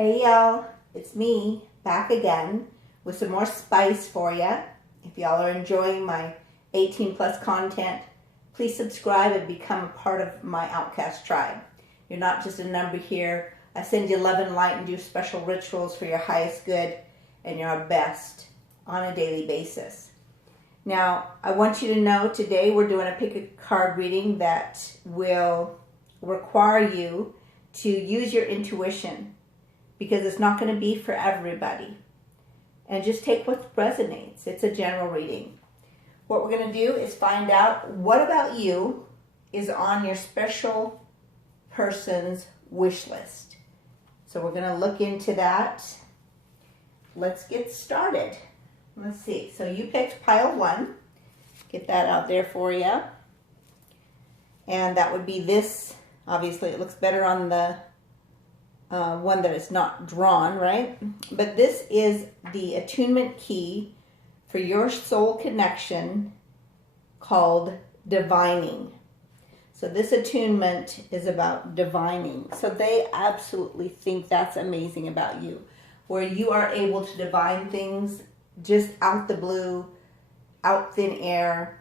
Hey y'all, it's me back again with some more spice for you. If y'all are enjoying my 18 plus content, please subscribe and become a part of my outcast tribe. You're not just a number here. I send you love and light and do special rituals for your highest good and your best on a daily basis. Now, I want you to know today we're doing a pick a card reading that will require you to use your intuition, because it's not going to be for everybody. And just take what resonates. It's a general reading. What we're going to do is find out what about you is on your special person's wish list. So we're going to look into that. Let's get started. Let's see. So you picked pile 1. Get that out there for you. And that would be this. Obviously, it looks better on the one that is not drawn, right? But this is the attunement key for your soul connection called divining. So this attunement is about divining. So they absolutely think that's amazing about you, where you are able to divine things just out the blue, out thin air,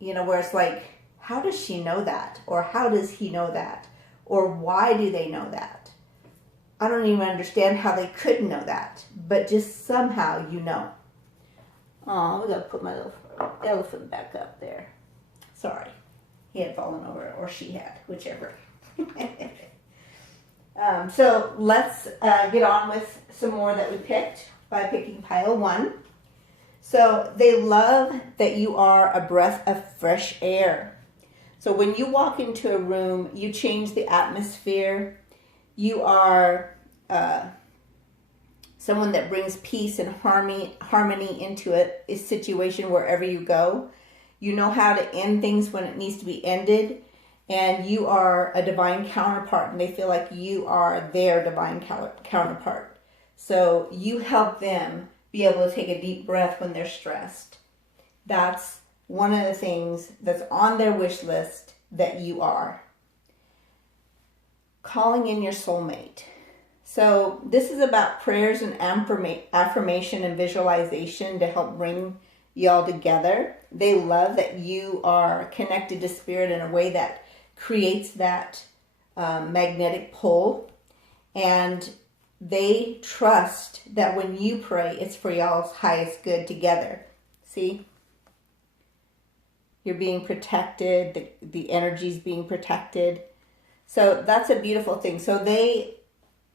where it's like, how does she know that? Or how does he know that? Or why do they know that? I don't even understand how they could know that, but just somehow you know. Oh, we gotta put my little elephant back up there. Sorry, he had fallen over, or she had, whichever. So let's get on with some more that we picked by picking pile 1. So they love that you are a breath of fresh air. So when you walk into a room, you change the atmosphere. You are someone that brings peace and harmony into a situation wherever you go. You know how to end things when it needs to be ended. And you are a divine counterpart. And they feel like you are their divine counterpart. So you help them be able to take a deep breath when they're stressed. That's one of the things that's on their wish list that you are. Calling in your soulmate. So this is about prayers and affirmation and visualization to help bring y'all together. They love that you are connected to spirit in a way that creates that magnetic pull. And they trust that when you pray, it's for y'all's highest good together. See? You're being protected. The energy's being protected. So that's a beautiful thing. So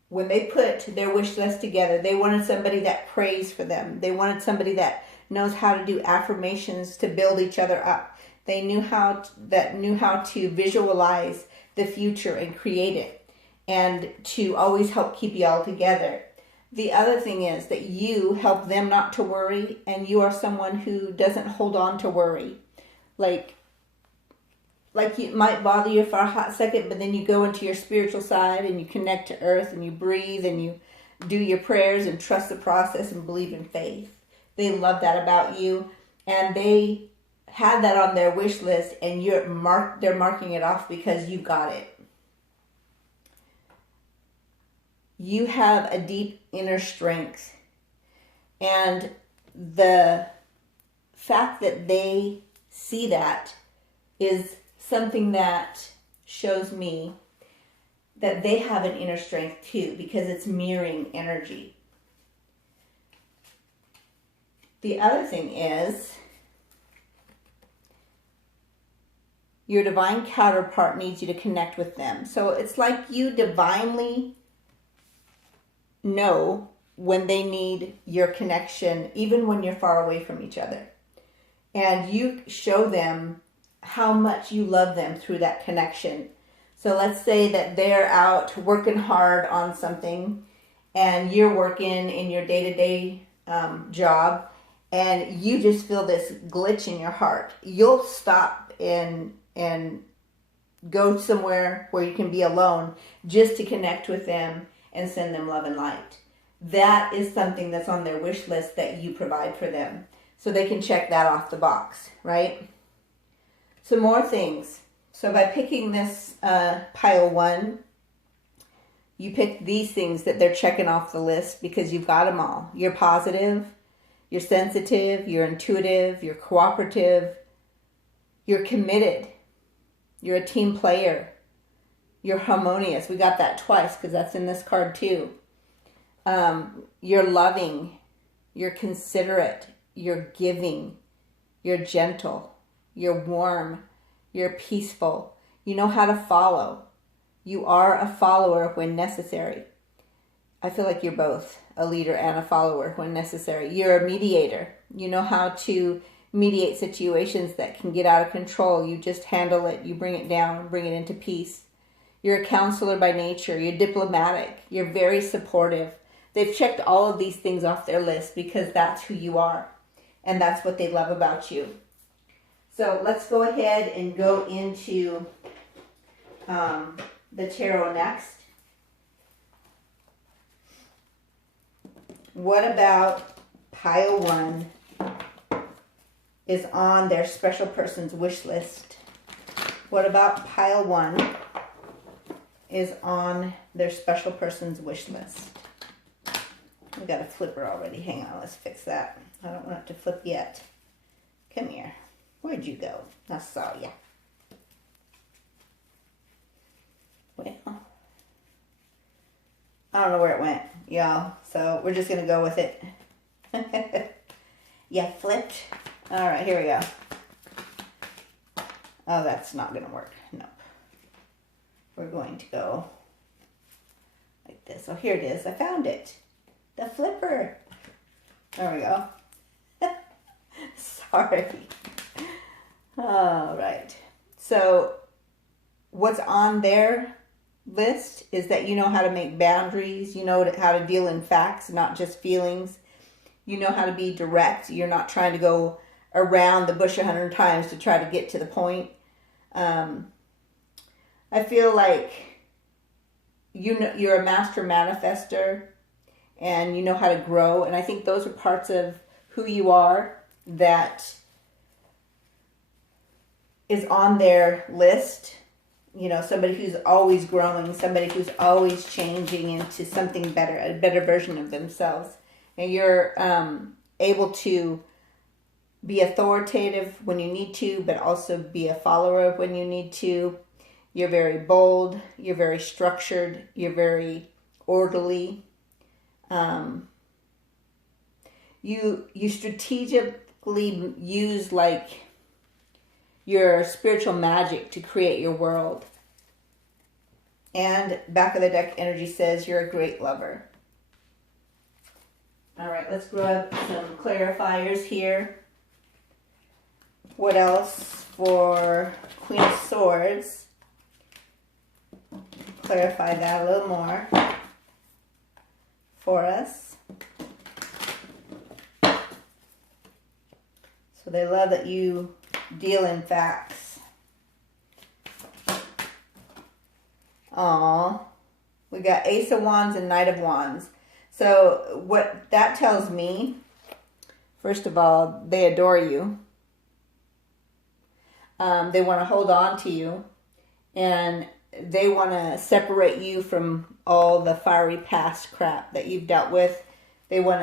when they put their wish list together, they wanted somebody that prays for them. They wanted somebody that knows how to do affirmations to build each other up. They knew how to visualize the future and create it, and to always help keep you all together. The other thing is that you help them not to worry, and you are someone who doesn't hold on to worry. Like it might bother you for a hot second, but then you go into your spiritual side and you connect to earth and you breathe and you do your prayers and trust the process and believe in faith. They love that about you, and they had that on their wish list, and they're marking it off because you got it. You have a deep inner strength, and the fact that they see that is something that shows me that they have an inner strength too, because it's mirroring energy. The other thing is your divine counterpart needs you to connect with them. So it's like you divinely know when they need your connection, even when you're far away from each other. And you show them how much you love them through that connection. So let's say that they're out working hard on something, and you're working in your day-to-day job, and you just feel this glitch in your heart. You'll stop and go somewhere where you can be alone just to connect with them and send them love and light. That is something that's on their wish list that you provide for them. So they can check that off the box, right? Some more things. So by picking this pile 1, You pick these things that they're checking off the list because you've got them all. You're positive, you're sensitive, you're intuitive, you're cooperative, you're committed, you're a team player, you're harmonious. We got that twice because that's in this card too. You're loving, you're considerate, you're giving, you're gentle, you're warm, you're peaceful. You know how to follow. You are a follower when necessary. I feel like you're both a leader and a follower when necessary. You're a mediator. You know how to mediate situations that can get out of control. You just handle it. You bring it down, bring it into peace. You're a counselor by nature. You're diplomatic. You're very supportive. They've checked all of these things off their list because that's who you are. And that's what they love about you. So let's go ahead and go into the tarot next. What about pile 1 is on their special person's wish list? What about pile 1 is on their special person's wish list? We got a flipper already. Hang on, let's fix that. I don't want it to flip yet. Come here. Where'd you go? I saw ya. Well, I don't know where it went, y'all. So we're just going to go with it. Yeah, flipped. All right, here we go. Oh, that's not going to work. Nope. We're going to go like this. Oh, here it is. I found it. The flipper. There we go. Sorry. All right. So what's on their list is that you know how to make boundaries. You know how to deal in facts, not just feelings. You know how to be direct. You're not trying to go around the bush 100 times to try to get to the point. I feel like you're a master manifester and you know how to grow. And I think those are parts of who you are that is on their list. You know, somebody who's always growing, somebody who's always changing into something better, a better version of themselves. And you're able to be authoritative when you need to, but also be a follower when you need to. You're very bold. You're very structured. You're very orderly. You strategically use like your spiritual magic to create your world. And back of the deck energy says you're a great lover. All right, let's grab some clarifiers here. What else for Queen of Swords? Clarify that a little more for us. So they love that you deal in facts. Aww. We got Ace of Wands and Knight of Wands. So what that tells me, first of all, they adore you. They want to hold on to you. And they want to separate you from all the fiery past crap that you've dealt with. They want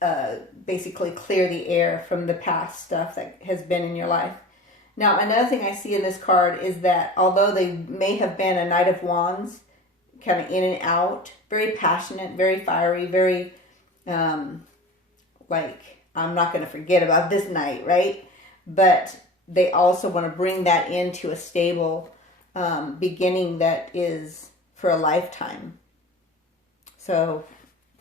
to basically clear the air from the past stuff that has been in your life. Now, another thing I see in this card is that although they may have been a Knight of Wands, kind of in and out, very passionate, very fiery, very, like, I'm not going to forget about this night, right? But they also want to bring that into a stable beginning that is for a lifetime. So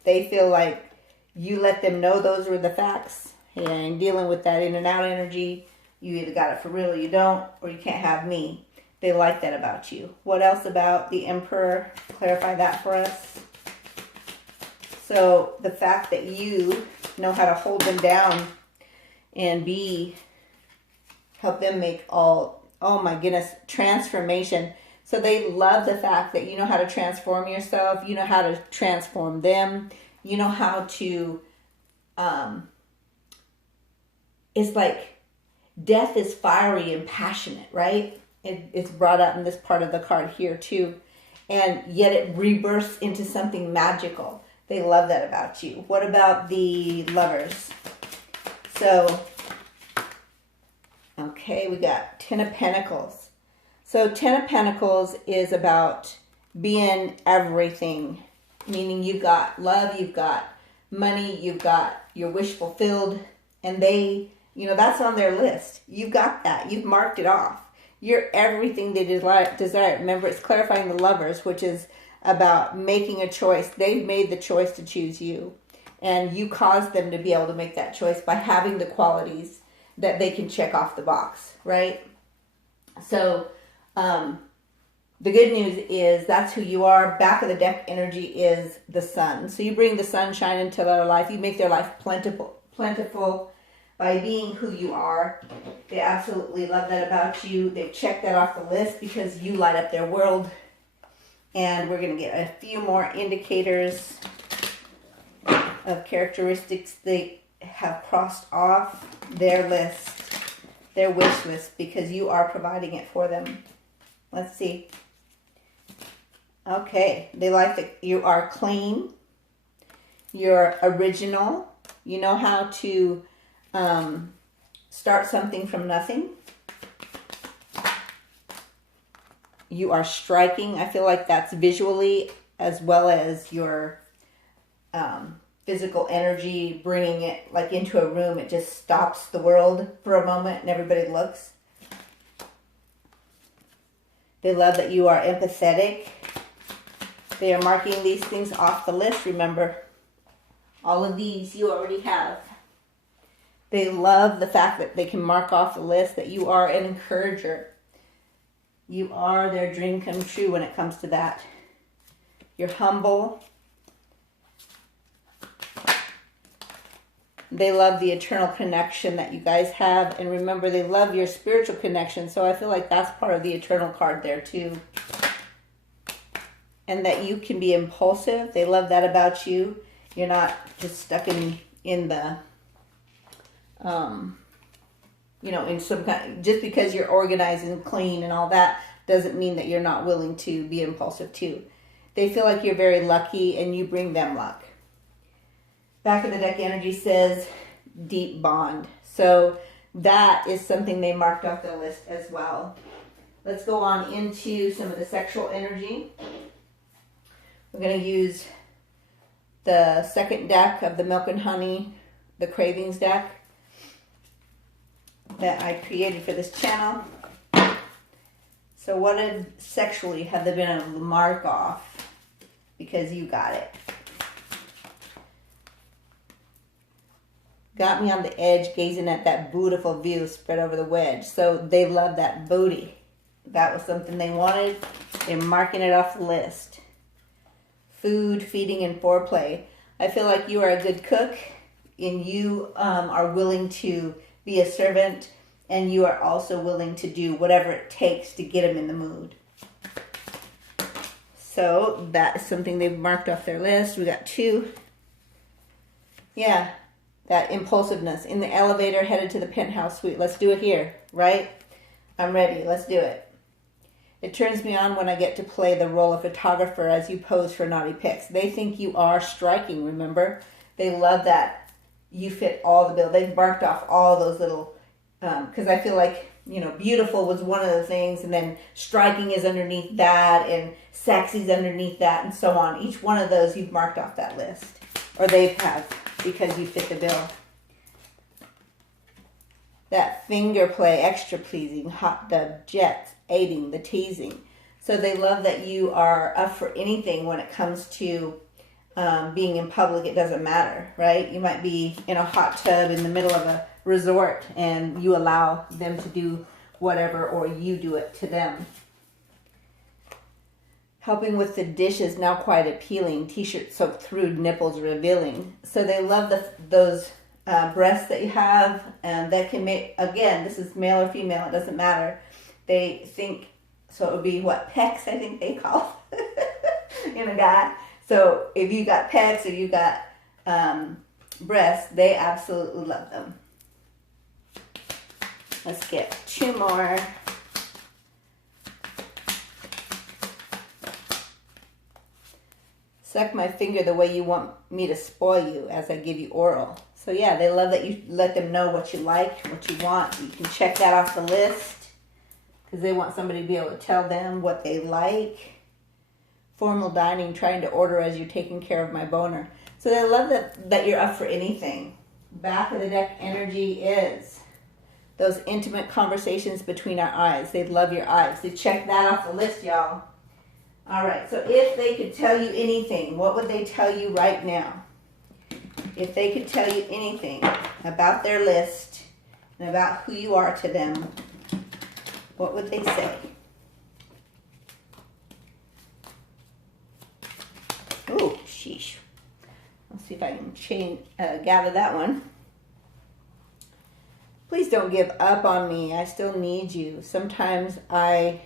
they feel like you let them know those were the facts. And dealing with that in and out energy, you either got it for real or you don't, or you can't have me. They like that about you. What else about the Emperor? Clarify that for us. So the fact that you know how to hold them down and help them make oh my goodness, transformation. So they love the fact that you know how to transform yourself. You know how to transform them. You know how to, it's like death is fiery and passionate, right? It's brought up in this part of the card here too. and yet it rebirths into something magical. They love that about you. What about the Lovers? So, okay, we got Ten of Pentacles. So Ten of Pentacles is about being everything, meaning you've got love, you've got money, you've got your wish fulfilled, and they, you know, that's on their list. You've got that. You've marked it off. You're everything they desire. Remember, it's clarifying the Lovers, which is about making a choice. They've made the choice to choose you, and you caused them to be able to make that choice by having the qualities that they can check off the box, right? So, the good news is that's who you are. Back of the deck energy is the sun. So you bring the sunshine into their life. You make their life plentiful by being who you are. They absolutely love that about you. They've checked that off the list because you light up their world. And we're going to get a few more indicators of characteristics they have crossed off their list, their wish list, because you are providing it for them. Let's see. Okay, they like that you are clean, you're original, you know how to start something from nothing. You are striking. I feel like that's visually as well as your physical energy, bringing it like into a room. It just stops the world for a moment and everybody looks. They love that you are empathetic. They are marking these things off the list. Remember, all of these you already have. They love the fact that they can mark off the list that you are an encourager. You are their dream come true when it comes to that. You're humble. They love the eternal connection that you guys have. And remember, they love your spiritual connection. So I feel like that's part of the eternal card there too. And that you can be impulsive. They love that about you. You're not just stuck in the, you know, in some kind, just because you're organized and clean and all that doesn't mean that you're not willing to be impulsive too. They feel like you're very lucky and you bring them luck. Back of the deck energy says deep bond. So that is something they marked off their list as well. Let's go on into some of the sexual energy. We're going to use the second deck of the Milk and Honey, the Cravings deck that I created for this channel. So what sexually have they been able to mark off? Because you got it. Got me on the edge gazing at that beautiful view spread over the wedge. So they love that booty. That was something they wanted. They're marking it off the list. Food, feeding, and foreplay. I feel like you are a good cook and you are willing to be a servant, and you are also willing to do whatever it takes to get them in the mood. So that is something they've marked off their list. We got 2. Yeah, that impulsiveness. In the elevator headed to the penthouse suite. Let's do it here, right? I'm ready. Let's do it. It turns me on when I get to play the role of photographer as you pose for naughty pics. They think you are striking, remember? They love that you fit all the bill. They've marked off all those little, because I feel like, you know, beautiful was one of the things, and then striking is underneath that, and sexy's underneath that, and so on. Each one of those you've marked off that list, or they have, because you fit the bill. That finger play, extra pleasing, hot dub, jets, aiding, the teasing. So they love that you are up for anything when it comes to being in public. It doesn't matter, right? You might be in a hot tub in the middle of a resort and you allow them to do whatever, or you do it to them. Helping with the dishes, now quite appealing. T-shirt soaked through, nipples revealing. So they love those breasts that you have, and that can make, again, this is male or female, it doesn't matter. They think, so it would be what, pecs, I think they call in a guy. So if you got pecs or you got breasts, they absolutely love them. Let's get 2 more. suck my finger the way you want me to spoil you as I give you oral. So yeah, they love that you let them know what you like, what you want. You can check that off the list because they want somebody to be able to tell them what they like. Formal dining, trying to order as you're taking care of my boner. So they love that you're up for anything. Back of the deck energy is those intimate conversations between our eyes. They love your eyes. So check that off the list, y'all. All right, so if they could tell you anything, what would they tell you right now? If they could tell you anything about their list and about who you are to them, what would they say? Oh, sheesh. Let's see if I can gather that one. Please don't give up on me. I still need you. Sometimes I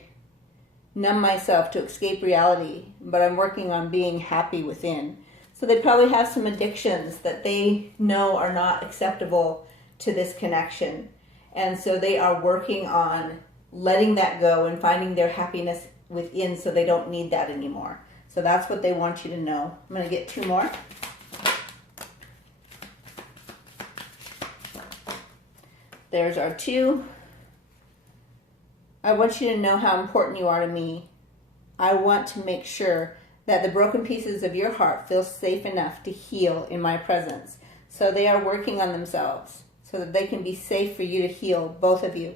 numb myself to escape reality, but I'm working on being happy within. So they probably have some addictions that they know are not acceptable to this connection. And so they are working on letting that go and finding their happiness within so they don't need that anymore. So that's what they want you to know. I'm going to get two more. There's our two. I want you to know how important you are to me. I want to make sure that the broken pieces of your heart feel safe enough to heal in my presence. So they are working on themselves so that they can be safe for you to heal, both of you.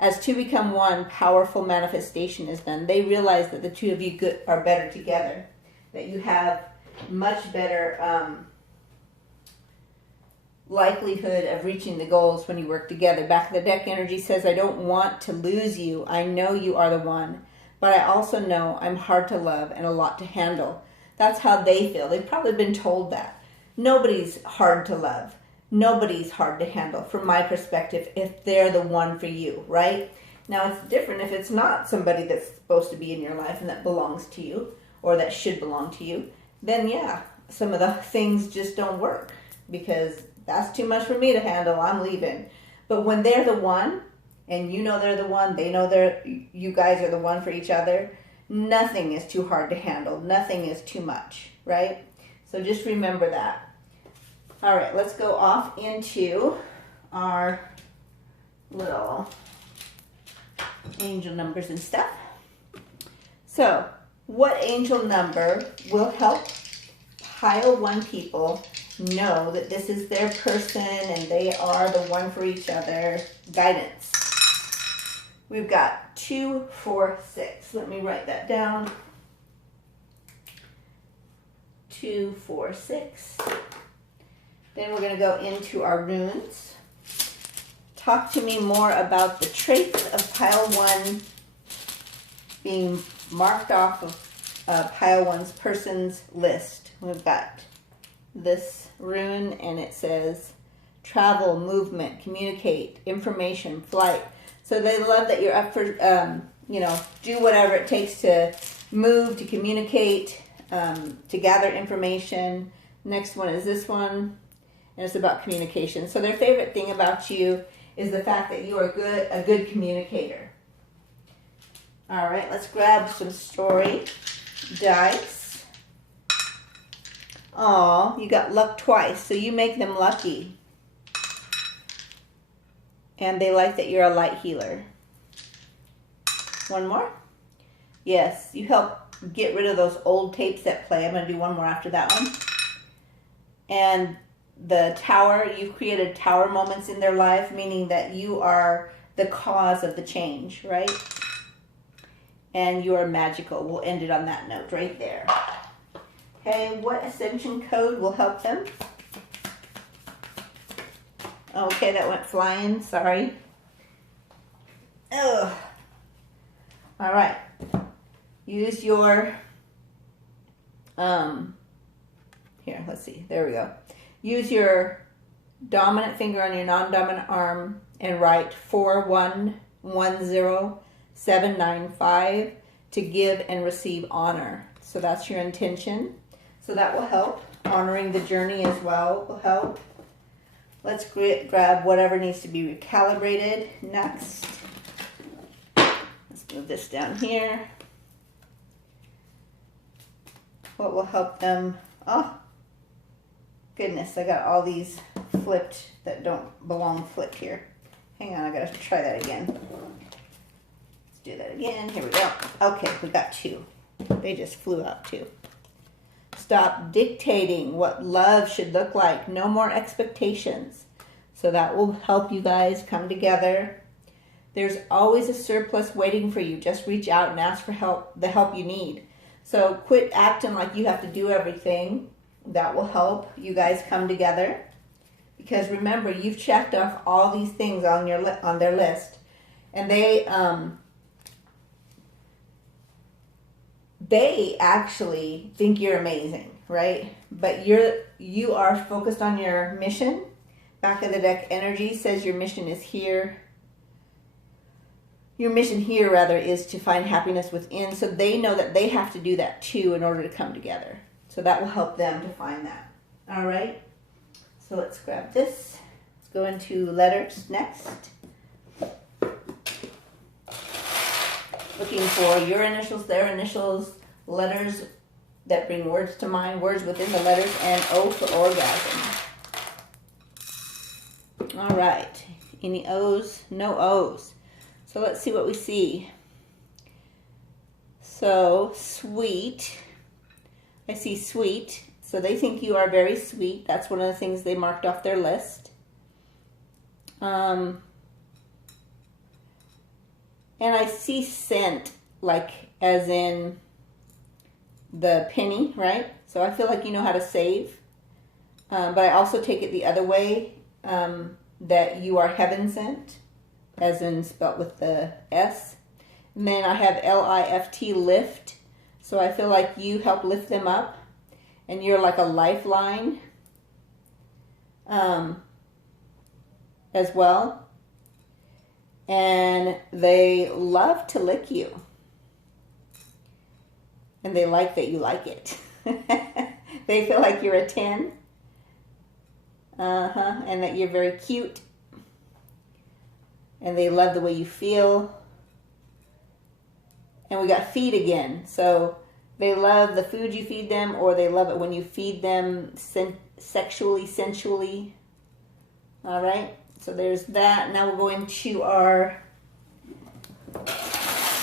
As two become one, powerful manifestation is done. They realize that the two of you are better together, that you have much better likelihood of reaching the goals when you work together. Back of the deck energy says, I don't want to lose you. I know you are the one, but I also know I'm hard to love and a lot to handle. That's how they feel. They've probably been told that. Nobody's hard to love. Nobody's hard to handle, from my perspective, if they're the one for you, right? Now, it's different if it's not somebody that's supposed to be in your life and that belongs to you, or that should belong to you. Then, yeah, some of the things just don't work because that's too much for me to handle. I'm leaving. But when they're the one, and you know they're the one, they know you guys are the one for each other, nothing is too hard to handle. Nothing is too much, right? So just remember that. All right, let's go off into our little angel numbers and stuff. So, what angel number will help pile one people know that this is their person and they are the one for each other? Guidance. We've got 2, 4, 6. Let me write that down. 2, 4, 6. Then we're going to go into our runes. Talk to me more about the traits of pile 1 being marked off of pile 1's person's list. We've got this rune and it says travel, movement, communicate, information, flight. So they love that you're up for, do whatever it takes to move, to communicate, to gather information. Next one is this one, and it's about communication. So their favorite thing about you is the fact that you are a good communicator. All right, let's grab some story dice. Aw, you got luck twice, so you make them lucky. And they like that you're a light healer. One more. Yes, you help get rid of those old tapes that play. I'm going to do one more after that one. And the tower, you've created tower moments in their life, meaning that you are the cause of the change, right? And you are magical. We'll end it on that note right there. Okay, what ascension code will help them? Okay, that went flying. Sorry. Ugh. All right. Use your, here, let's see. There we go. Use your dominant finger on your non-dominant arm and write 4110795 to give and receive honor. So that's your intention. So that will help. Honoring the journey as well will help. Let's grab whatever needs to be recalibrated next. Let's move this down here. what will help them. Oh, goodness, I got all these flipped that don't belong flipped here. Hang on, I gotta try that again. Let's do that again. Here we go. Okay, we got 2. They just flew out 2. Stop dictating what love should look like. No more expectations. So that will help you guys come together. There's always a surplus waiting for you. Just reach out and ask for help, the help you need. So quit acting like you have to do everything. That will help you guys come together. Because remember, you've checked off all these things on their list. And they actually think you're amazing, right? But you are focused on your mission. Back of the deck energy says your mission is here. Your mission here, rather, is to find happiness within. So they know that they have to do that too in order to come together. So that will help them to find that. All right. So let's grab this. Let's go into letters next. Looking for your initials, their initials, letters that bring words to mind, words within the letters, and O for orgasm. All right. Any O's? No O's. So let's see what we see. So, sweet. I see sweet. So they think you are very sweet. That's one of the things they marked off their list. And I see scent, like as in the penny, right? So I feel like you know how to save. But I also take it the other way, that you are heaven sent, as in spelt with the S. And then I have L-I-F-T, lift. So I feel like you help lift them up. And you're like a lifeline as well. And they love to lick you. And they like that you like it. They feel like you're a 10. And that you're very cute. And they love the way you feel. And we got feed again. So they love the food you feed them, or they love it when you feed them sexually, sensually. All right. So there's that. Now we'll go into our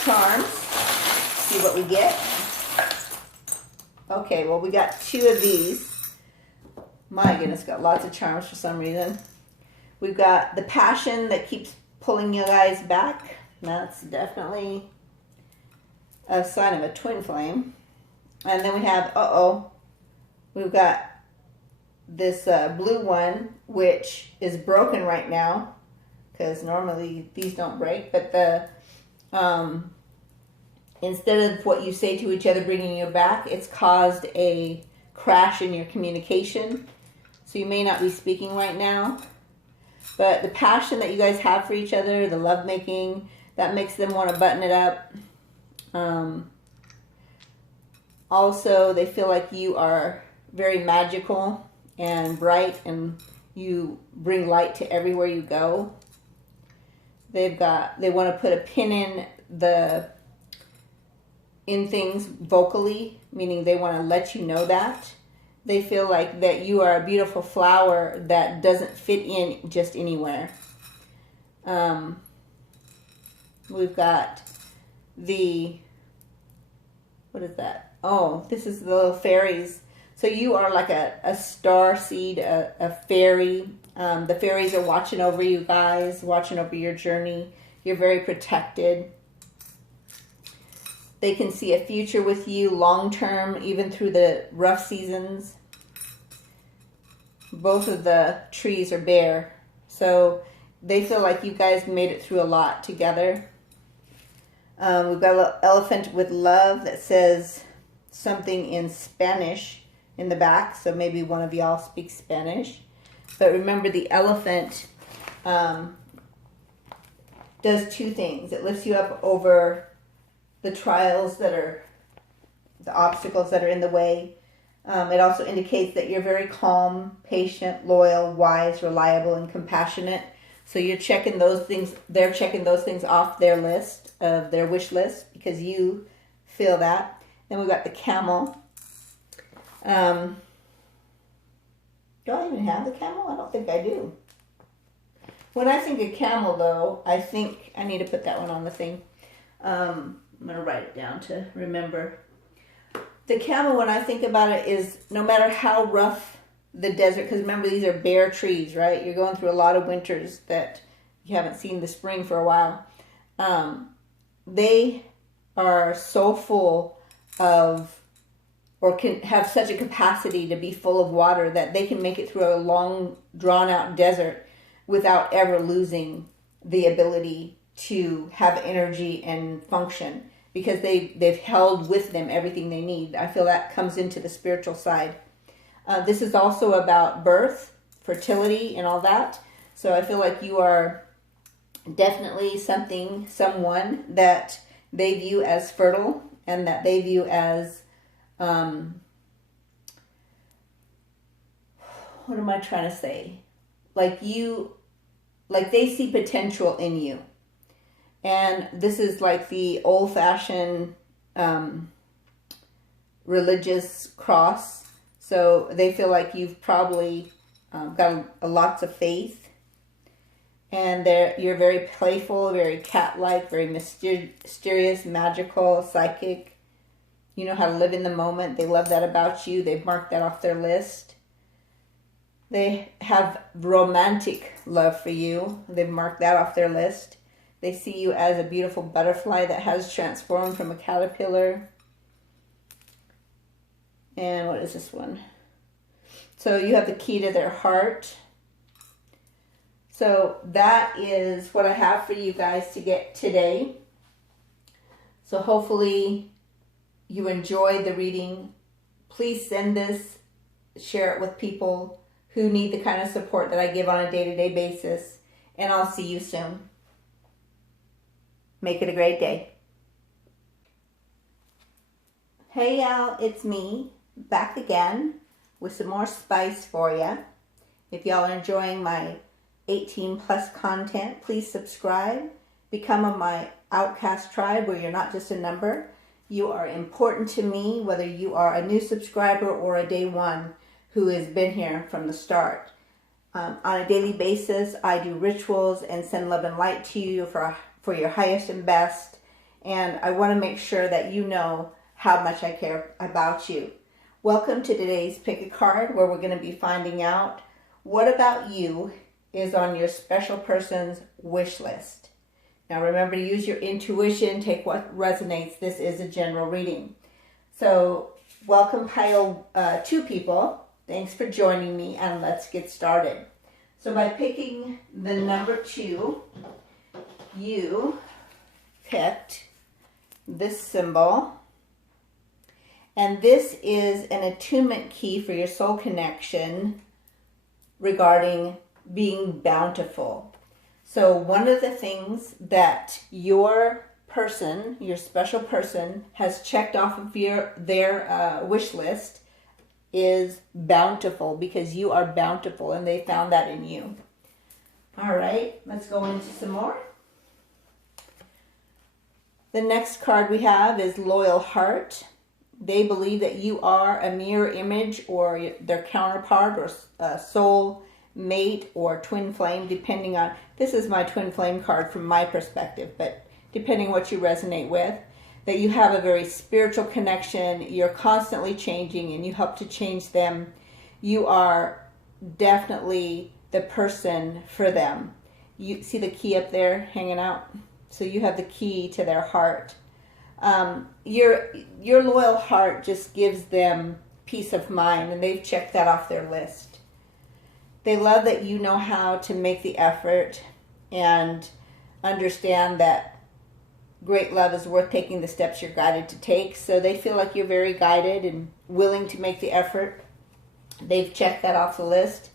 charms. See what we get. Okay, well, we got 2 of these. My goodness, got lots of charms for some reason. We've got the passion that keeps pulling you guys back. That's definitely a sign of a twin flame. And then we have, we've got this blue one, which is broken right now, because normally these don't break. But the instead of what you say to each other bringing you back, it's caused a crash in your communication. So you may not be speaking right now. But the passion that you guys have for each other, the lovemaking, that makes them want to button it up. Also, they feel like you are very magical and bright, and you bring light to everywhere you go. They want to put a pin in things vocally, meaning they want to let you know that. They feel like that you are a beautiful flower that doesn't fit in just anywhere. We've got what is that? Oh, this is the little fairies. So you are like a star seed, a fairy. The fairies are watching over you guys, watching over your journey. You're very protected. They can see a future with you long term, even through the rough seasons. Both of the trees are bare. So they feel like you guys made it through a lot together. We've got a little elephant with love that says something in Spanish in the back. So maybe one of y'all speaks Spanish. But remember, the elephant does 2 things. It lifts you up over the trials that are, the obstacles that are in the way. It also indicates that you're very calm, patient, loyal, wise, reliable, and compassionate. So you're checking those things, they're checking those things off their list, of their wish list, because you feel that. Then we've got the camel. Do I even have the camel? I don't think I do. When I think of camel, though, I think I need to put that one on the thing. I'm going to write it down to remember. The camel, when I think about it, is no matter how rough the desert, because remember, these are bare trees, right? You're going through a lot of winters that you haven't seen the spring for a while. They are so full of, or can have such a capacity to be full of water that they can make it through a long, drawn-out desert without ever losing the ability to have energy and function, because they've held with them everything they need. I feel that comes into the spiritual side. This is also about birth, fertility, and all that. So I feel like you are definitely someone that they view as fertile, and that they view as, what am I trying to say? Like they see potential in you. And this is like the old-fashioned religious cross. So they feel like you've probably got lots of faith. And you're very playful, very cat-like, very mysterious, magical, psychic. You know how to live in the moment. They love that about you. They've marked that off their list. They have romantic love for you. They've marked that off their list. They see you as a beautiful butterfly that has transformed from a caterpillar. And what is this one? So you have the key to their heart. So that is what I have for you guys to get today. So hopefully you enjoyed the reading. Please send this, share it with people who need the kind of support that I give on a day-to-day basis. And I'll see you soon. Make it a great day. Hey y'all, it's me, back again with some more spice for you. If y'all are enjoying my 18 plus content, please subscribe. Become of my outcast tribe where you're not just a number. You are important to me, whether you are a new subscriber or a day one who has been here from the start. On a daily basis, I do rituals and send love and light to you for your highest and best. And I want to make sure that you know how much I care about you. Welcome to today's Pick a Card, where we're going to be finding out what about you is on your special person's wish list. Now remember to use your intuition, take what resonates. This is a general reading. So welcome pile 2 people. Thanks for joining me, and let's get started. So by picking the number 2, you picked this symbol. And this is an attunement key for your soul connection regarding being bountiful. So one of the things that your person, your special person, has checked off of their wish list is bountiful, because you are bountiful and they found that in you. All right, let's go into some more. The next card we have is Loyal Heart. They believe that you are a mirror image or their counterpart or a soul mate or twin flame, depending on, this is my twin flame card from my perspective, but depending what you resonate with, that you have a very spiritual connection, you're constantly changing and you help to change them. You are definitely the person for them. You see the key up there hanging out? So you have the key to their heart. Your loyal heart just gives them peace of mind, and they've checked that off their list. They love that you know how to make the effort and understand that great love is worth taking the steps you're guided to take. So they feel like you're very guided and willing to make the effort. They've checked that off the list.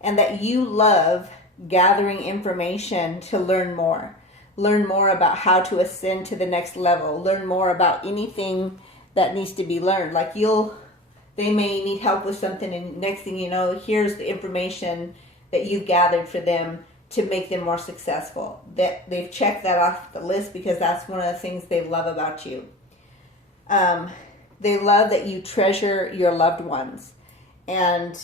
And that you love gathering information to learn more. Learn more about how to ascend to the next level. Learn more about anything that needs to be learned. Like they may need help with something, and next thing you know, here's the information that you've gathered for them to make them more successful. That they've checked that off the list because that's one of the things they love about you. They love that you treasure your loved ones. And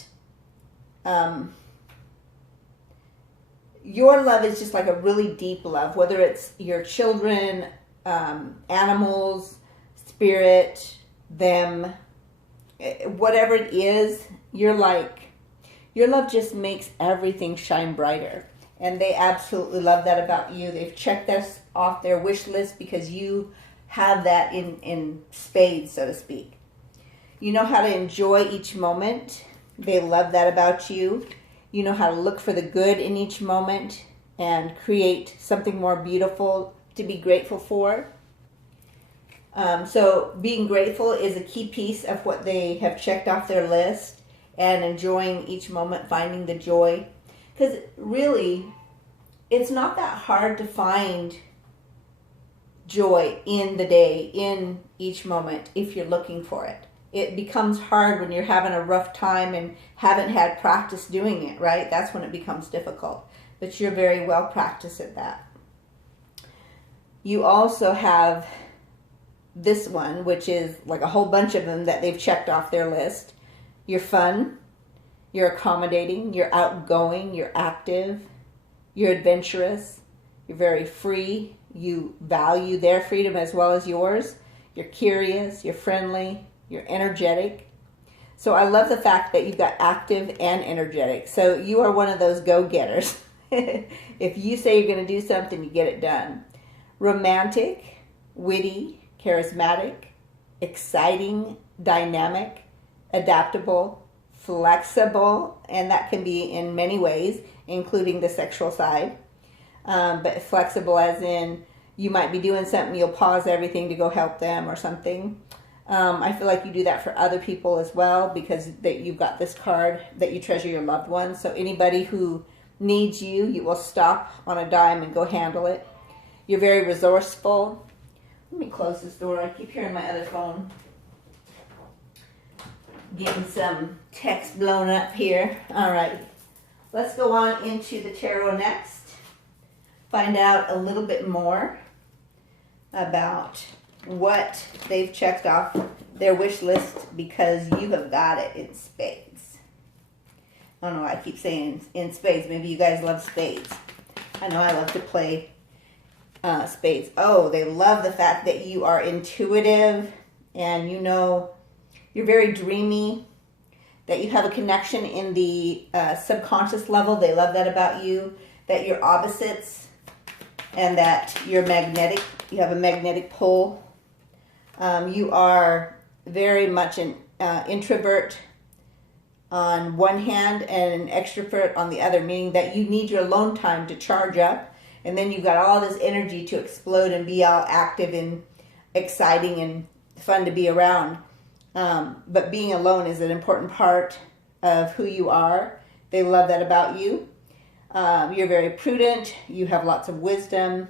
your love is just like a really deep love, whether it's your children, animals, spirit, them, whatever it is, your love just makes everything shine brighter. And they absolutely love that about you. They've checked us off their wish list because you have that in spades, so to speak. You know how to enjoy each moment. They love that about you. You know how to look for the good in each moment and create something more beautiful to be grateful for. So being grateful is a key piece of what they have checked off their list, and enjoying each moment, finding the joy. Because really, it's not that hard to find joy in the day, in each moment, if you're looking for it. It becomes hard when you're having a rough time and haven't had practice doing it, right? That's when it becomes difficult. But you're very well practiced at that. You also have this one, which is like a whole bunch of them that they've checked off their list. You're fun, you're accommodating, you're outgoing, you're active, you're adventurous, you're very free, you value their freedom as well as yours, you're curious, you're friendly, you're energetic. So I love the fact that you've got active and energetic. So you are one of those go-getters. If you say you're going to do something, you get it done. Romantic, witty, charismatic, exciting, dynamic, adaptable, flexible, and that can be in many ways, including the sexual side. But flexible as in you might be doing something, you'll pause everything to go help them or something. I feel like you do that for other people as well, because that you've got this card that you treasure your loved ones. So anybody who needs you, you will stop on a dime and go handle it. You're very resourceful. Let me close this door. I keep hearing my other phone getting some text blown up here. All right. Let's go on into the tarot next. Find out a little bit more about what they've checked off their wish list, because you have got it in spades. I don't know why I keep saying in spades. Maybe you guys love spades. I know I love to play spades. Oh, they love the fact that you are intuitive and you know you're very dreamy, that you have a connection in the subconscious level. They love that about you, that you're opposites and that you're magnetic. You have a magnetic pull. You are very much an introvert on one hand and an extrovert on the other, meaning that you need your alone time to charge up, and then you've got all this energy to explode and be all active and exciting and fun to be around. But being alone is an important part of who you are. They love that about you. You're very prudent. You have lots of wisdom.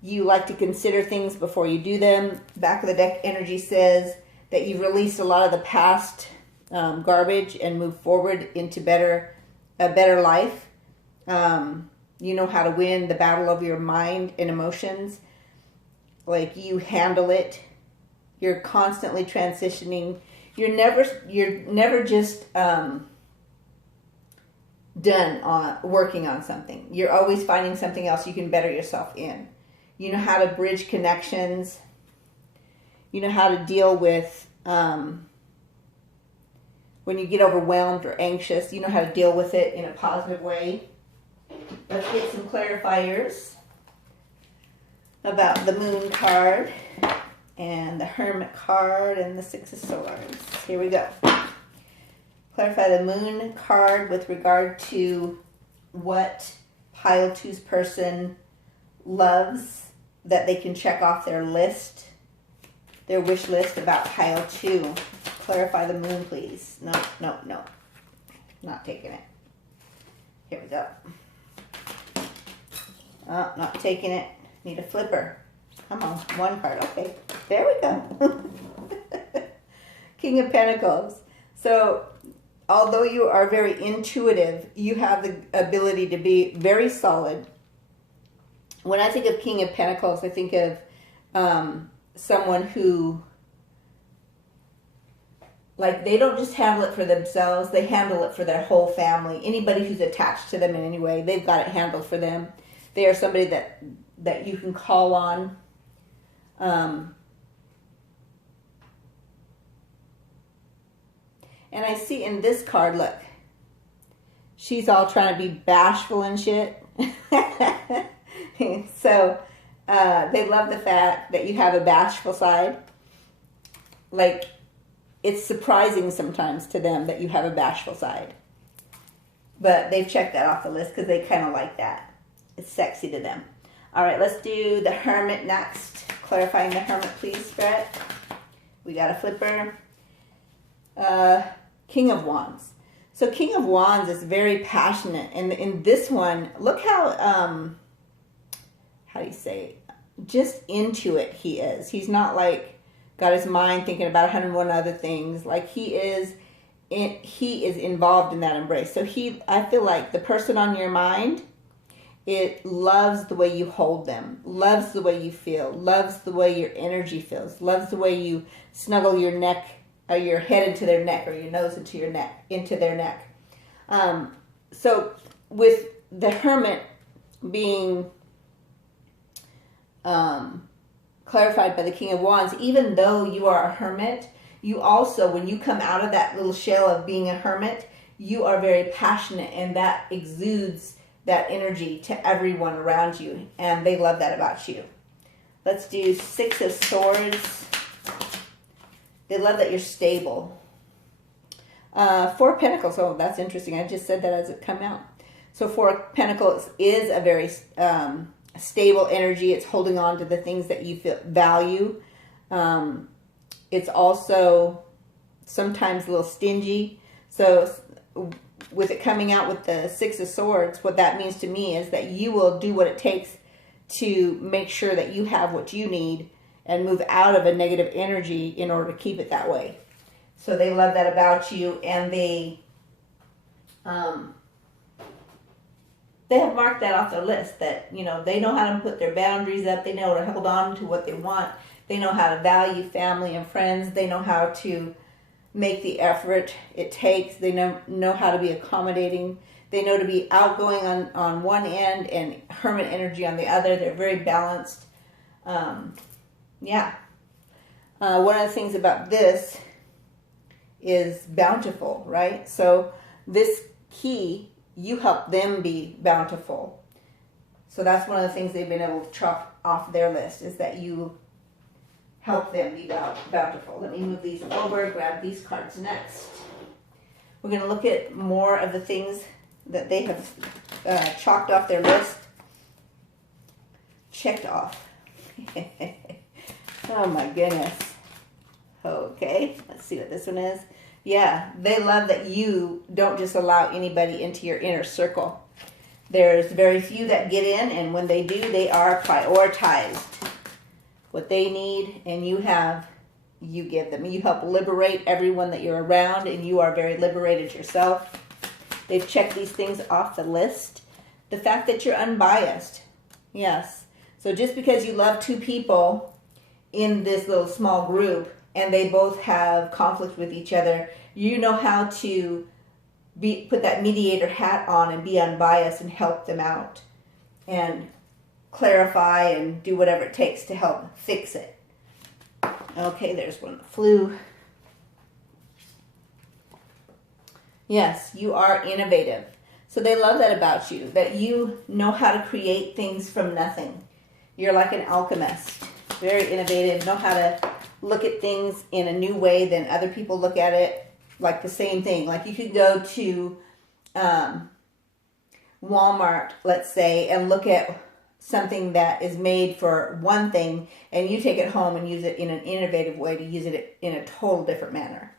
You like to consider things before you do them. Back of the deck energy says that you've released a lot of the past garbage and moved forward into a better life. You know how to win the battle of your mind and emotions. Like, you handle it. You're constantly transitioning. You're never just done on working on something. You're always finding something else you can better yourself in. You know how to bridge connections. You know how to deal with when you get overwhelmed or anxious. You know how to deal with it in a positive way. Let's get some clarifiers about the Moon card and the Hermit card and the Six of Swords. Here we go. Clarify the Moon card with regard to what Pile 2's person loves that they can check off their list, their wish list about Pile 2. Clarify the Moon, please. No. Not taking it. Here we go. Oh, not taking it. Need a flipper. Come on, one card. Okay, there we go. King of Pentacles. So, although you are very intuitive, you have the ability to be very solid. When I think of King of Pentacles, I think of someone who like they don't just handle it for themselves, they handle it for their whole family. Anybody who's attached to them in any way, they've got it handled for them. They are somebody that you can call on. And I see in this card, look, she's all trying to be bashful and shit. So they love the fact that you have a bashful side. Like, it's surprising sometimes to them that you have a bashful side. But they've checked that off the list because they kind of like that. It's sexy to them. All right, let's do the Hermit next. Clarifying the Hermit, please, Spirit. We got a flipper. King of Wands. So King of Wands is very passionate. And in this one, look how do you say, just into it he is. He's not like got his mind thinking about 101 other things. Like he is involved in that embrace. So I feel like the person on your mind, it loves the way you hold them, loves the way you feel, loves the way your energy feels, loves the way you snuggle your neck, or your head into their neck, or your nose into their neck. So with the Hermit being clarified by the King of Wands, even though you are a hermit, you also, when you come out of that little shell of being a hermit, you are very passionate, and that exudes that energy to everyone around you, and they love that about you. Let's do Six of Swords. They love that you're stable. Four of Pentacles. Oh, that's interesting. I just said that as it come out. So Four of Pentacles is a very stable energy. It's holding on to the things that you value. It's also sometimes a little stingy. So with it coming out with the Six of Swords, what that means to me is that you will do what it takes to make sure that you have what you need and move out of a negative energy in order to keep it that way. So they love that about you, and they have marked that off their list, that, you know, they know how to put their boundaries up, they know how to hold on to what they want, they know how to value family and friends, they know how to make the effort it takes, they know how to be accommodating, they know to be outgoing on one end and hermit energy on the other. They're very balanced. Yeah. One of the things about this is bountiful, right? So this key, you help them be bountiful. So that's one of the things they've been able to chop off their list, is that you help them be bountiful. Let me move these over, grab these cards next. We're going to look at more of the things that they have chalked off their list. Checked off. Oh my goodness. Okay, let's see what this one is. Yeah, they love that you don't just allow anybody into your inner circle. There's very few that get in, and when they do, they are prioritized. What they need and you have, you give them. You help liberate everyone that you're around, and you are very liberated yourself. They've checked these things off the list. The fact that you're unbiased. Yes. So just because you love two people in this little small group and they both have conflict with each other, you know how to put that mediator hat on and be unbiased and help them out and clarify and do whatever it takes to help fix it. Okay, there's one that flew. Yes, you are innovative. So they love that about you, that you know how to create things from nothing. You're like an alchemist, very innovative, know how to look at things in a new way than other people look at it, like the same thing. Like you could go to Walmart, let's say, and look at something that is made for one thing, and you take it home and use it in an innovative way to use it in a total different manner.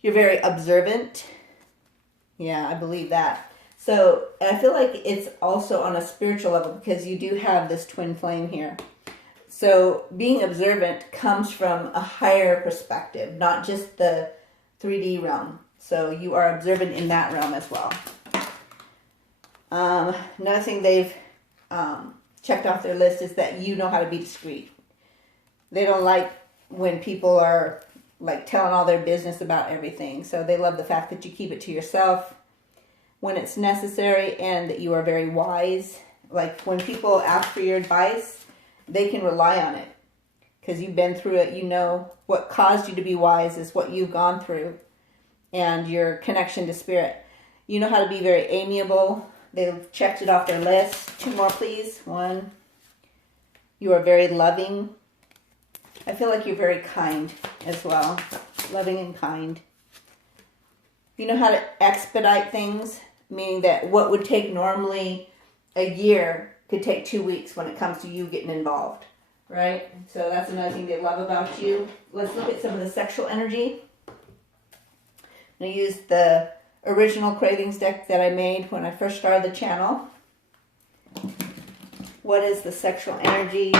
You're very observant. Yeah, I believe that. So I feel like it's also on a spiritual level, because you do have this twin flame here. So being observant comes from a higher perspective, not just the 3D realm. So you are observant in that realm as well. Another thing they've checked off their list is that you know how to be discreet. They don't like when people are like telling all their business about everything. So they love the fact that you keep it to yourself when it's necessary, and that you are very wise. Like when people ask for your advice, they can rely on it because you've been through it. You know what caused you to be wise is what you've gone through and your connection to spirit. You know how to be very amiable. They've checked it off their list. 2 more, please. 1. You are very loving. I feel like you're very kind as well. Loving and kind. You know how to expedite things, meaning that what would take normally a year could take 2 weeks when it comes to you getting involved, right? So that's another thing they love about you. Let's look at some of the sexual energy. I'm going to use the original cravings deck that I made when I first started the channel. What is the sexual energy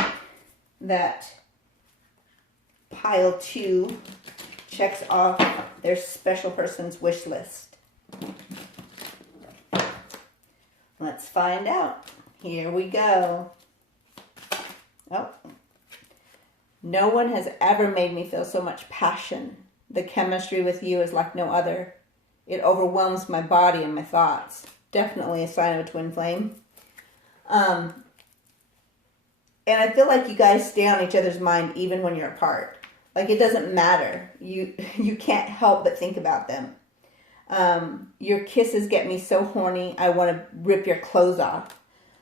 that pile 2 checks off their special person's wish list? Let's find out. Here we go. Oh. No one has ever made me feel so much passion. The chemistry with you is like no other. It overwhelms my body and my thoughts. Definitely a sign of a twin flame. And I feel like you guys stay on each other's mind even when you're apart. Like it doesn't matter. You can't help but think about them. Your kisses get me so horny, I want to rip your clothes off.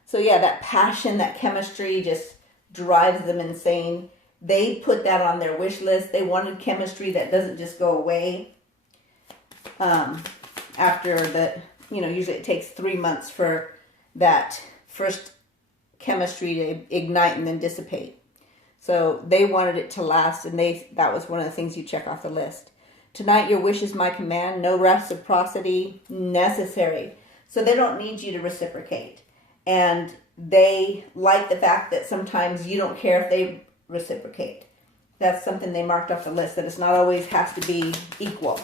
So yeah, that passion, that chemistry just drives them insane. They put that on their wish list. They wanted chemistry that doesn't just go away. After the, usually it takes 3 months for that first chemistry to ignite and then dissipate. So they wanted it to last, and that was one of the things you check off the list. Tonight, your wish is my command. No reciprocity necessary. So they don't need you to reciprocate. And they like the fact that sometimes you don't care if they reciprocate. That's something they marked off the list, that it's not always has to be equal.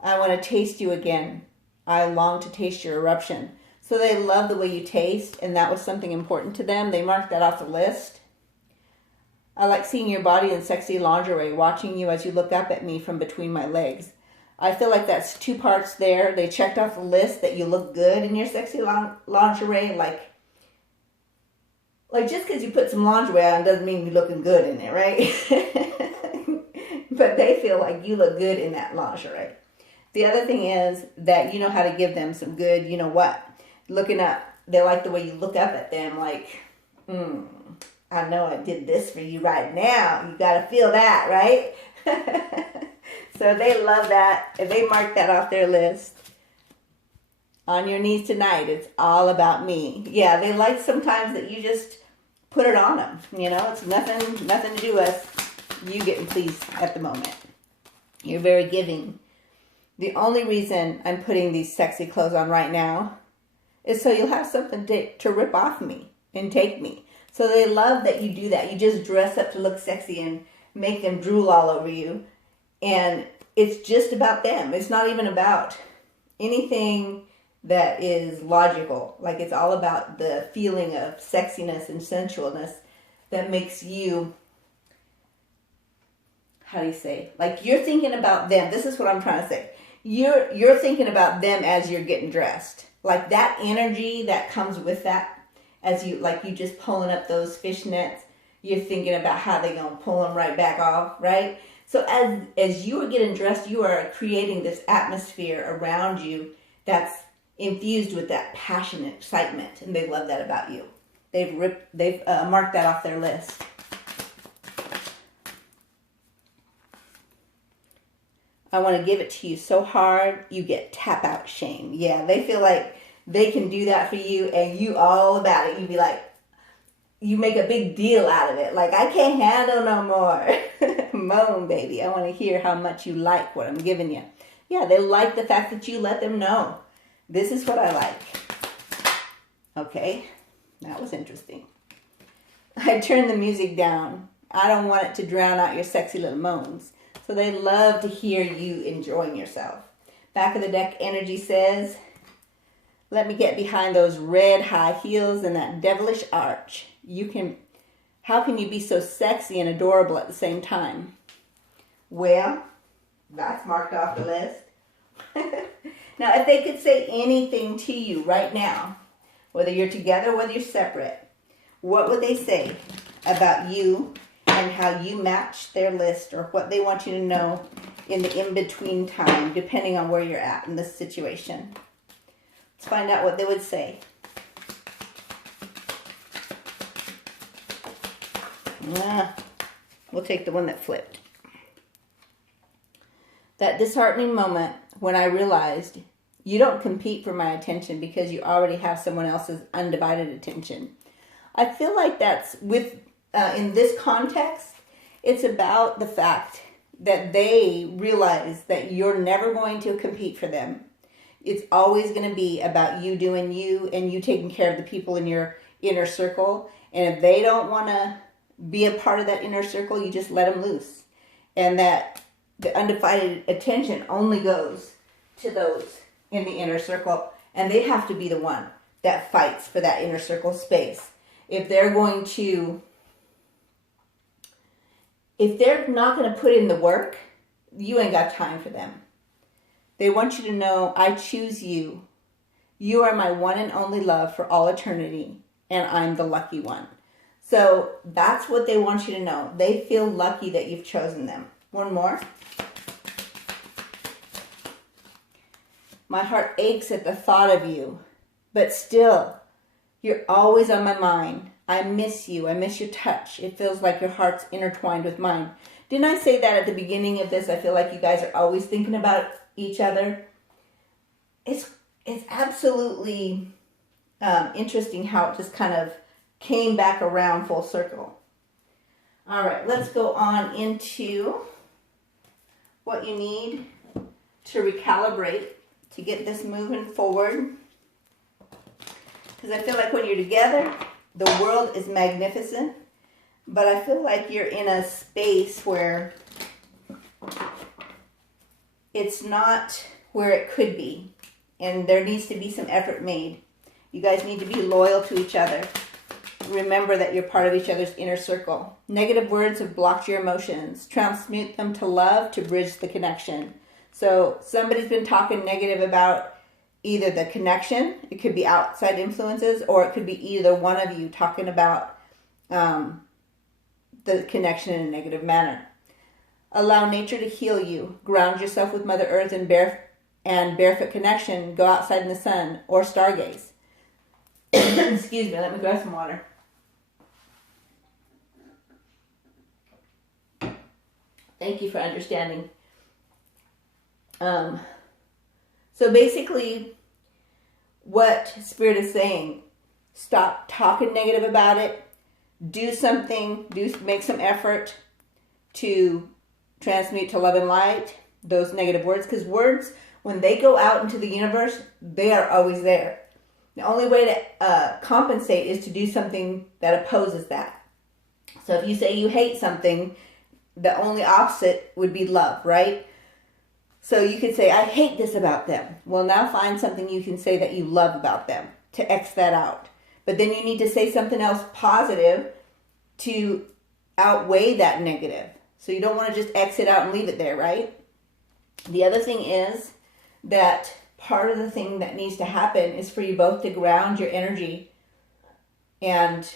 I want to taste you again. I long to taste your eruption. So they love the way you taste, and that was something important to them. They marked that off the list. I like seeing your body in sexy lingerie, watching you as you look up at me from between my legs. I feel like that's 2 parts there. They checked off the list that you look good in your sexy lingerie. Like just because you put some lingerie on doesn't mean you're looking good in it, right? But they feel like you look good in that lingerie. The other thing is that you know how to give them some good, you know what? Looking up, they like the way you look up at them like, I know I did this for you right now. You got to feel that, right? So they love that. And they mark that off their list. On your knees tonight, it's all about me. Yeah, they like sometimes that you just put it on them. It's nothing to do with you getting pleased at the moment. You're very giving. The only reason I'm putting these sexy clothes on right now is so you'll have something to rip off me and take me. So they love that you do that. You just dress up to look sexy and make them drool all over you. And it's just about them. It's not even about anything that is logical. Like it's all about the feeling of sexiness and sensualness that makes you, how do you say? Like you're thinking about them. This is what I'm trying to say. You're thinking about them as you're getting dressed. Like that energy that comes with that. As you just pulling up those fishnets, you're thinking about how they're going to pull them right back off, right? So as you are getting dressed, you are creating this atmosphere around you that's infused with that passion and excitement, and they love that about you. They've marked that off their list. I want to give it to you so hard, you get tap out shame. Yeah, they feel like they can do that for you and you all about it. You be like, you make a big deal out of it. Like, I can't handle no more. Moan, baby. I want to hear how much you like what I'm giving you. Yeah, they like the fact that you let them know. This is what I like. Okay, that was interesting. I turned the music down. I don't want it to drown out your sexy little moans. So they love to hear you enjoying yourself. Back of the deck energy says, let me get behind those red high heels and that devilish arch. You can How can you be so sexy and adorable at the same time? Well, that's marked off the list. Now, if they could say anything to you right now, whether you're together, whether you're separate, what would they say about you and how you match their list, or what they want you to know in the in-between time, depending on where you're at in this situation? Let's find out what they would say. We'll take the one that flipped. That disheartening moment when I realized you don't compete for my attention because you already have someone else's undivided attention. I feel like that's in this context, it's about the fact that they realize that you're never going to compete for them. It's always going to be about you doing you and you taking care of the people in your inner circle. And if they don't want to be a part of that inner circle, you just let them loose. And that the undivided attention only goes to those in the inner circle. And they have to be the one that fights for that inner circle space. If they're not going to put in the work, you ain't got time for them. They want you to know, I choose you. You are my one and only love for all eternity, and I'm the lucky one. So that's what they want you to know. They feel lucky that you've chosen them. One more. My heart aches at the thought of you, but still, you're always on my mind. I miss you. I miss your touch. It feels like your heart's intertwined with mine. Didn't I say that at the beginning of this? I feel like you guys are always thinking about each other. It's absolutely interesting how it just kind of came back around full circle. All right, let's go on into what you need to recalibrate to get this moving forward. Because I feel like when you're together, the world is magnificent, but I feel like you're in a space where it's not where it could be, and there needs to be some effort made. You guys need to be loyal to each other. Remember that you're part of each other's inner circle. Negative words have blocked your emotions. Transmute them to love to bridge the connection. So somebody's been talking negative about either the connection, it could be outside influences, or it could be either one of you talking about the connection in a negative manner. Allow nature to heal you. Ground yourself with Mother Earth and barefoot connection. Go outside in the sun or stargaze. Excuse me, let me grab some water. Thank you for understanding. So basically, what Spirit is saying, stop talking negative about it. Do something, make some effort to transmute to love and light those negative words. Because words, when they go out into the universe, they are always there. The only way to compensate is to do something that opposes that. So if you say you hate something, the only opposite would be love, right? So you could say, I hate this about them. Well, now find something you can say that you love about them to X that out. But then you need to say something else positive to outweigh that negative. So you don't want to just X it out and leave it there, right? The other thing is that part of the thing that needs to happen is for you both to ground your energy and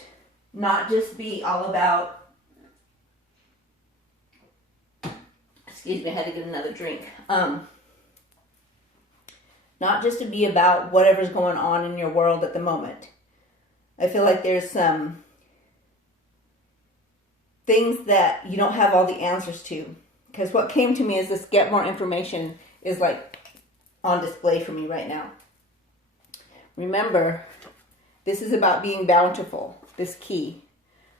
not just be all about... Excuse me, I had to get another drink. Not just to be about whatever's going on in your world at the moment. I feel like there's some things that you don't have all the answers to. Because what came to me is this get more information is like on display for me right now. Remember, this is about being bountiful, this key.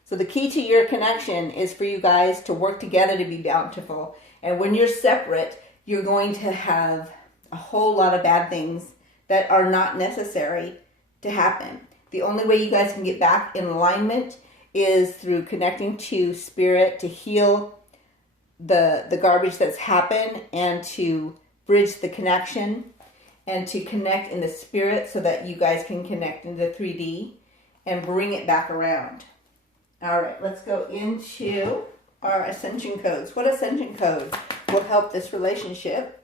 So the key to your connection is for you guys to work together to be bountiful. And when you're separate, you're going to have a whole lot of bad things that are not necessary to happen. The only way you guys can get back in alignment is through connecting to Spirit to heal the garbage that's happened and to bridge the connection and to connect in the Spirit so that you guys can connect into 3D and bring it back around. All right, let's go into our ascension codes. What ascension code will help this relationship?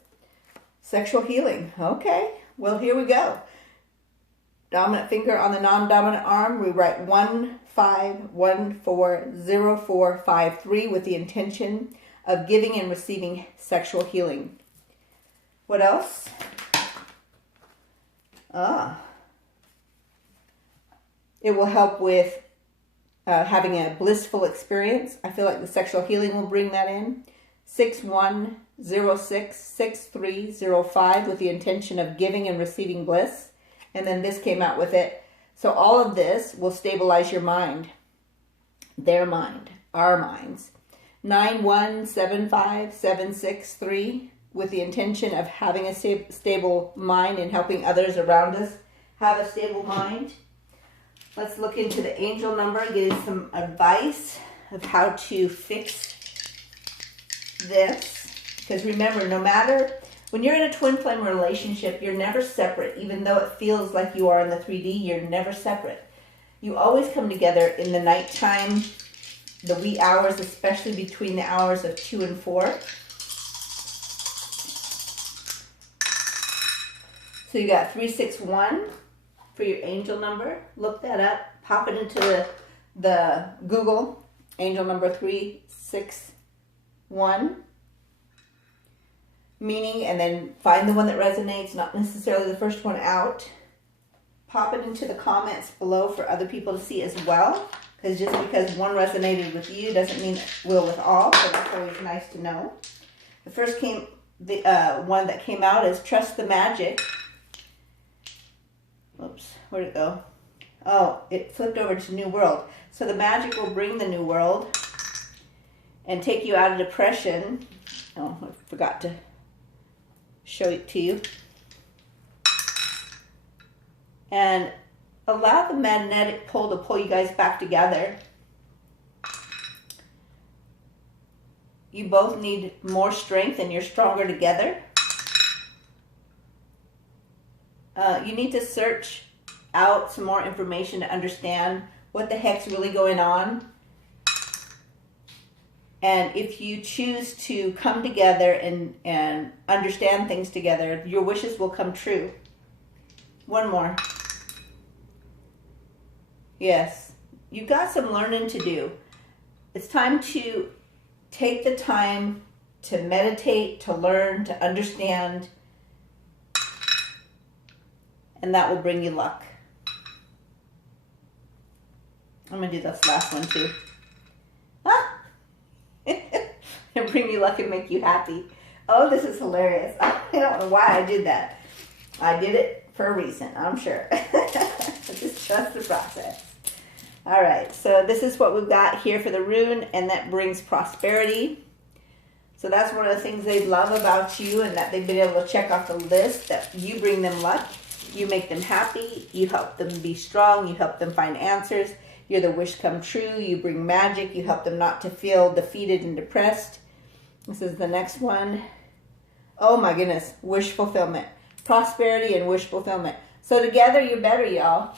Sexual healing. Okay, well, here we go. Dominant finger on the non-dominant arm. We write 15140453 with the intention of giving and receiving sexual healing. What else? It will help with having a blissful experience. I feel like the sexual healing will bring that in. 61066305 with the intention of giving and receiving bliss. And then this came out with it. So all of this will stabilize your mind, their mind, our minds. 9175763 with the intention of having a stable mind and helping others around us have a stable mind. Let's look into the angel number, getting some advice of how to fix this. Because remember, no matter, when you're in a twin flame relationship, you're never separate. Even though it feels like you are in the 3D, you're never separate. You always come together in the nighttime, the wee hours, especially between the hours of 2 and 4. So you got 361 for your angel number. Look that up. Pop it into the Google. Angel number 361. Meaning, and then find the one that resonates, not necessarily the first one out. Pop it into the comments below for other people to see as well. Because just because one resonated with you doesn't mean it will with all. So that's always nice to know. The first one that came out is Trust the Magic. Oops, where'd it go? Oh, it flipped over to New World. So the magic will bring the New World and take you out of depression. Oh, I forgot to show it to you. And allow the magnetic pull to pull you guys back together. You both need more strength and you're stronger together. You need to search out some more information to understand what the heck's really going on. And if you choose to come together and understand things together, your wishes will come true. One more. Yes, you've got some learning to do. It's time to take the time to meditate, to learn, to understand. And that will bring you luck. I'm going to do this last one too. And bring you luck and make you happy. Oh, this is hilarious. I don't know why I did that. I did it for a reason, I'm sure. Just trust the process. All right, so this is what we've got here for the rune, and that brings prosperity. So that's one of the things they love about you, and that they've been able to check off the list, that you bring them luck. You make them happy, you help them be strong, you help them find answers, you're the wish come true, you bring magic, you help them not to feel defeated and depressed. This is the next one. Oh my goodness, wish fulfillment. Prosperity and wish fulfillment. So together you're better, y'all.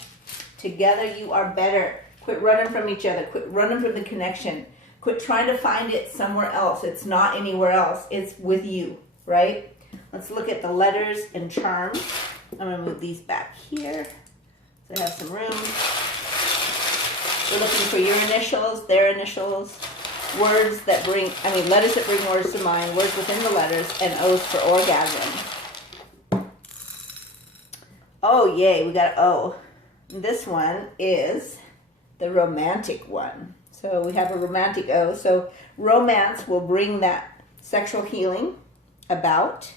Together you are better. Quit running from each other, quit running from the connection. Quit trying to find it somewhere else. It's not anywhere else, it's with you, right? Let's look at the letters and charms. I'm going to move these back here so I have some room. We're looking for your initials, their initials, words that bring, letters that bring words to mind, words within the letters, and O's for orgasm. Oh, yay, we got an O. This one is the romantic one. So we have a romantic O. So romance will bring that sexual healing about.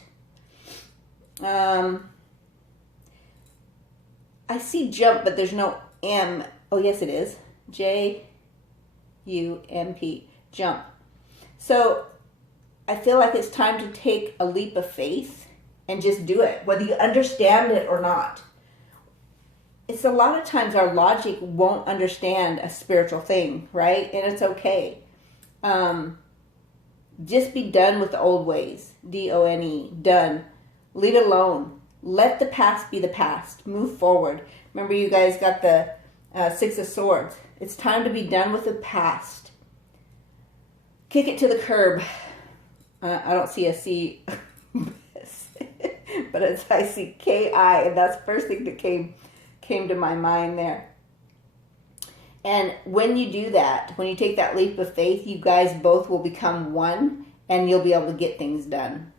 I see jump, but there's no M. Oh, yes, it is. J-U-M-P. Jump. So I feel like it's time to take a leap of faith and just do it, whether you understand it or not. It's a lot of times our logic won't understand a spiritual thing, right? And it's okay. Just be done with the old ways. D-O-N-E. Done. Leave it alone. Let the past be the past. Move forward. Remember, you guys got the 6 of Swords. It's time to be done with the past. Kick it to the curb. I don't see a C, but I see K-I, and that's the first thing that came to my mind there. And when you do that, when you take that leap of faith, you guys both will become one, and you'll be able to get things done.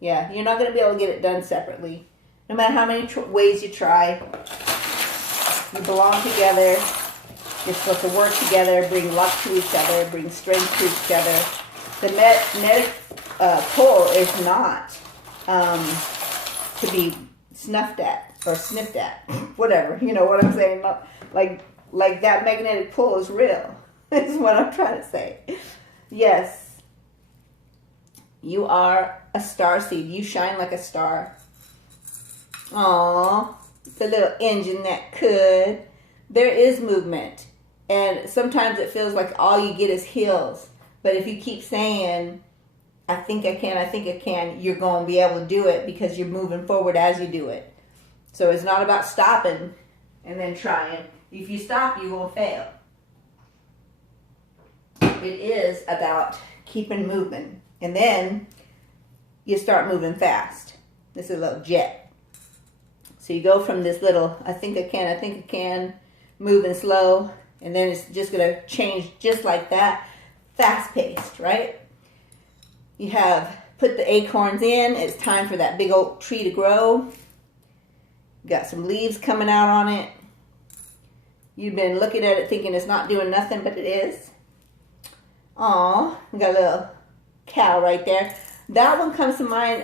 Yeah, you're not going to be able to get it done separately. No matter how many ways you try, you belong together. You're supposed to work together, bring luck to each other, bring strength to each other. The magnetic pole is not to be snuffed at or sniffed at. Whatever, you know what I'm saying? Like that magnetic pull is real. Is what I'm trying to say. Yes, you are a starseed. You shine like a star. Aww, the little engine that could. There is movement. And sometimes it feels like all you get is hills. But if you keep saying, I think I can, you're going to be able to do it because you're moving forward as you do it. So it's not about stopping and then trying. If you stop, you will fail. It is about keeping moving. And then you start moving fast. This is a little jet. So you go from this little, I think I can, moving slow. And then it's just going to change just like that. Fast-paced, right? You have put the acorns in. It's time for that big old tree to grow. Got some leaves coming out on it. You've been looking at it thinking it's not doing nothing, but it is. Aw, we got a little cow right there. That one comes to mind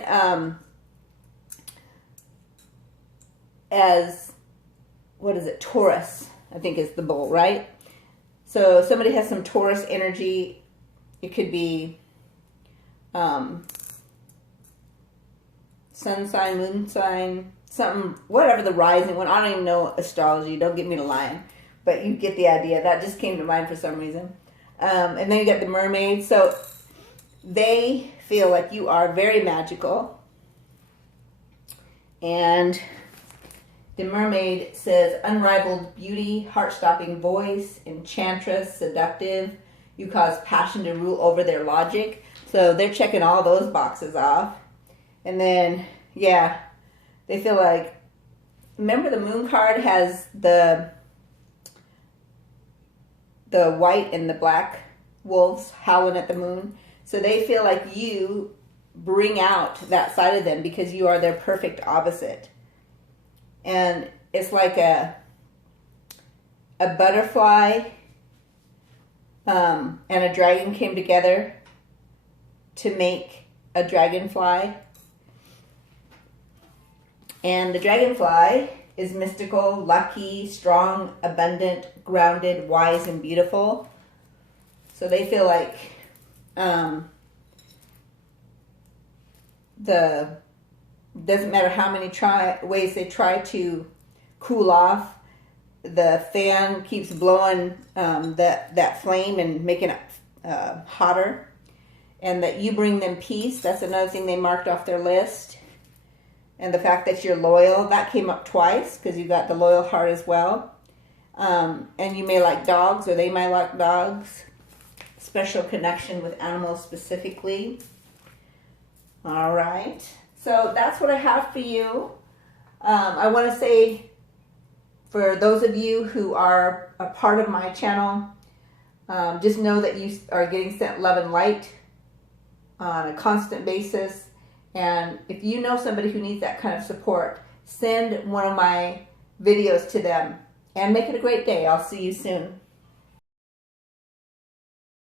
as, what is it, Taurus, I think is the bull, right? So somebody has some Taurus energy. It could be sun sign, moon sign, something, whatever the rising one. I don't even know astrology. Don't get me to lying. But you get the idea. That just came to mind for some reason. And then you got the mermaid. So they feel like you are very magical. And the mermaid says, unrivaled beauty, heart-stopping voice, enchantress, seductive. You cause passion to rule over their logic. So they're checking all those boxes off. And then, yeah, they feel like, remember the moon card has the white and the black wolves howling at the moon. So they feel like you bring out that side of them because you are their perfect opposite. And it's like a butterfly and a dragon came together to make a dragonfly. And the dragonfly is mystical, lucky, strong, abundant, grounded, wise, and beautiful. So they feel like doesn't matter how many ways they try to cool off, the fan keeps blowing that flame and making it hotter. And that you bring them peace. That's another thing they marked off their list. And the fact that you're loyal, that came up twice because you got the loyal heart as well. And you may like dogs, or they might like dogs. Special connection with animals specifically. All right. So that's what I have for you. I want to say, for those of you who are a part of my channel, just know that you are getting sent love and light on a constant basis. And if you know somebody who needs that kind of support, send one of my videos to them and make it a great day. I'll see you soon.